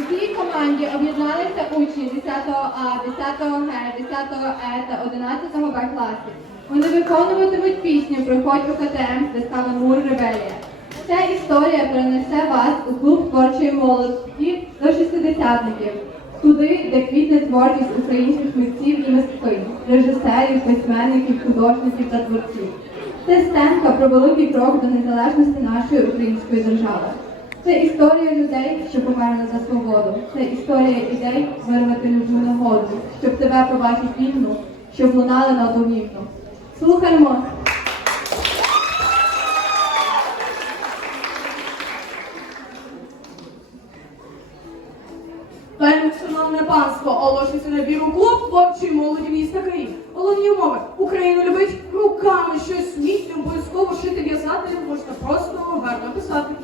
команді об'єдналися учні 10 А, 10 Г, 10 Е та 11 Б класів. Вони виконуватимуть пісню «Приходь у КТМ» з Лиска Мур Ребелія. Ця історія перенесе вас у клуб творчої молоді до шістдесятників, туди, де квітне творчість українських митців і мисткинь, режисерів, письменників, художників та творців. Це сценка про великий крок до незалежності нашої української держави. Це історія людей, що померли за свободу. Це історія ідей вирвати любу нагоду, щоб тебе побачить вільну, щоб лунали на домівну. Слухаймо. Шановне панство, оголошується набір у клуб творчої молоді міста Київ. Головні умови. Україну любить руками щось вміть, обов'язково шити в'язати, можна просто гарно писати.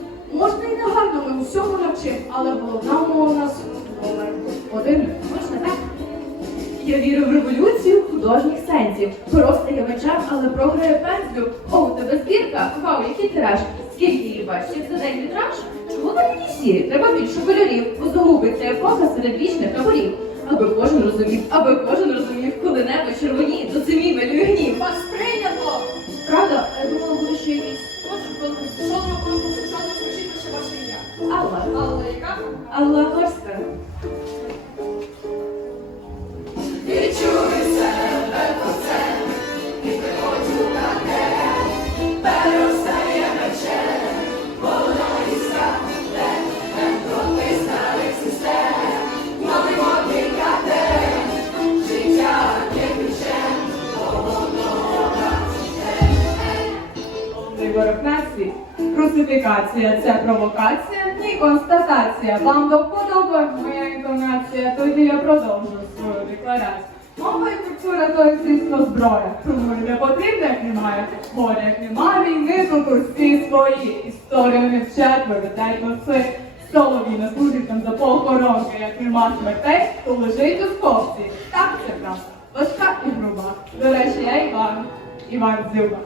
Усьому навчимо, але головна умова у нас номер один. Можна так? Я вірю в революцію художніх сенсів. Просто я мечем, але програє пензлю. О, у тебе збірка? Вау, який тираж? Скільки її бачиш за день вітраж? Чому вони такі сірі? Треба більше кольорів, бо загубиться епоха серед вічних таборів. Аби кожен розумів, аби кожен розумів, коли небо червоніє, то яка? Алла Крусифікація це провокація і констатація. Вам до моя інтонація, тоді я продовжу свою декларацію. Мова і культура то звісно, зброя. Тому не потрібно, як немає. Горя, як нема війни, то усі свої. Історію не вчать, вивітають носи. Соловій не служить там за похоронки, як нема смертей, то лежить у скопці. Так це правда. Важка і груба. До речі, я Іван. Іван Дзюба.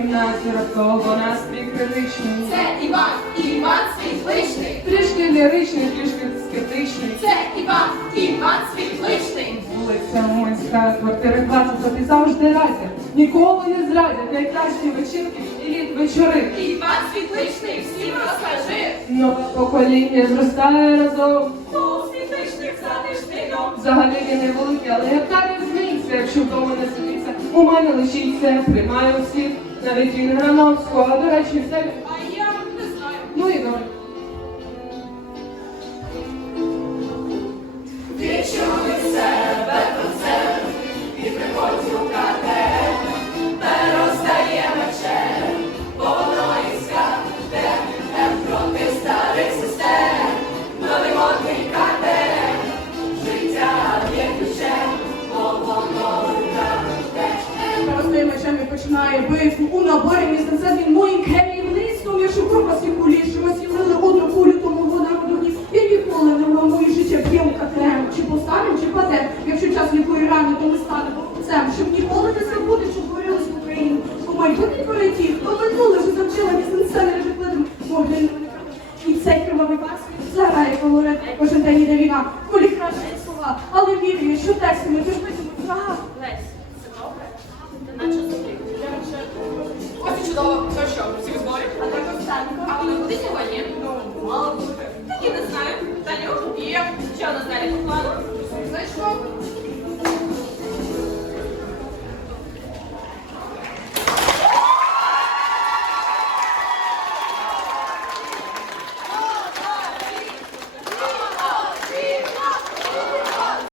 Кімнаті раптово настрій критичний. Це Іван, Іван Світличний. Трішки ліричний, трішки скептичний. Це Іван, Іван Світличний. Вулиця Мойська, квартира 20, тобі завжди радять. Ніколи не зрадять найкращі вечірки і літ вечори. Іван Світличний, всім розкажи. Нове покоління зростає разом. Пол світличних затишний дом. Взагалі він невеликий, але гектарів зміється, якщо вдома не сидиться. У мене лишиться, приймаю всіх, навіть він Грановського, до речі. Починає битву у наборі місцеві моїм керівництвом, якщо пропасі куліші, розсілили одну кулю, тому вода в родовні. І ніколи не моє життя б'єм катерем, чи поставим, чи паде. Якщо час лікує рани, то ми станемо офіцем, щоб ніколи не забути, що творилось в Україні. Комай вики переті, хто минули, що завчила місцем, не житлим, моглі. І цей кривавий вас. Чудово, то що, всі в зборі? А так Оксанко. А вони будуть сьогодні? Ну, мало бути. Так я не знаю. Таню? Є. Що у нас далі по плану? Значко.